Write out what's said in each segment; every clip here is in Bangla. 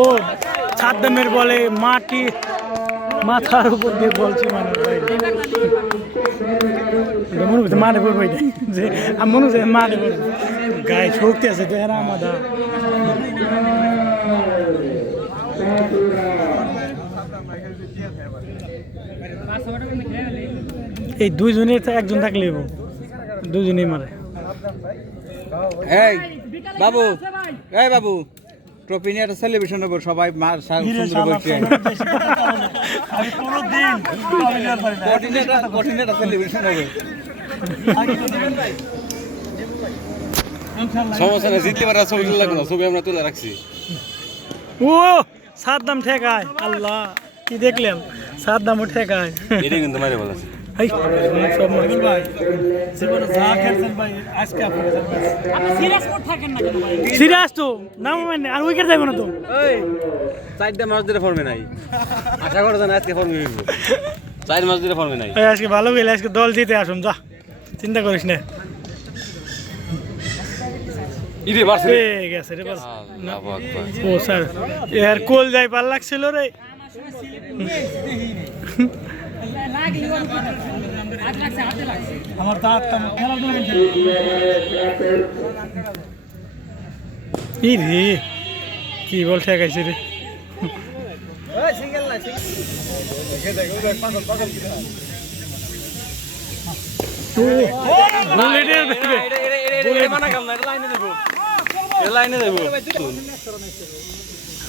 ও সাদ্দামের বলে মাটি মাথার উপর দিয়ে বলছে মানে মনে হচ্ছে মাঠে পড়বো যে মনে হচ্ছে মাঠে পড়বো গায়ে শক্তি আছে তো এরা আমাদের এই দুইজনে একজন থাকলে দুজনেই মারে। এই বাবু, এই বাবু, ট্রফি নিয়ে একটা সেলিব্রেশন হবে, সবাই সুন্দর বলছে কঠিন একটা সেলিব্রেশন হবে। সমস্যা নেই, জিতলে পারা ছবি তুলে লাগবে না, ছবি আমরা তুলে রাখছি। ও সাদ্দাম ঠেকায়, আল্লাহ কি দেখলাম, সাদ্দামও ঠেকায়। এটাই কিন্তু মারে বলেছে সিরিয়াস তো না মানে আর উইকেট যাবে না তো। চারটা মাস ধরে ফর্মে নাই, আশা করো না আজকে ফর্মে হইব। 4 মাস ধরে ফর্মে নাই। আজকে ভালো গেলে আজকে দল জিতে আসুন, যা চিন্তা করিস না। ইরে বারছে গেছে রে বাস। ও স্যার এর কোল যাই পাল লাগছিল রে। আমার দাঁতটা খেলা ই রে কি বল ঠেকাইছে রে।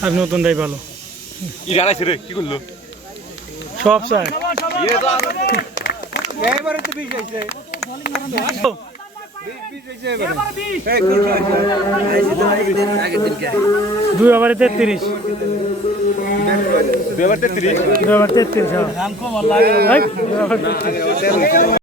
আর নতুন দাই ভালো কি করলো সব চাই দুই ওভারে 33 2 ওভার 33 2 ওভার 33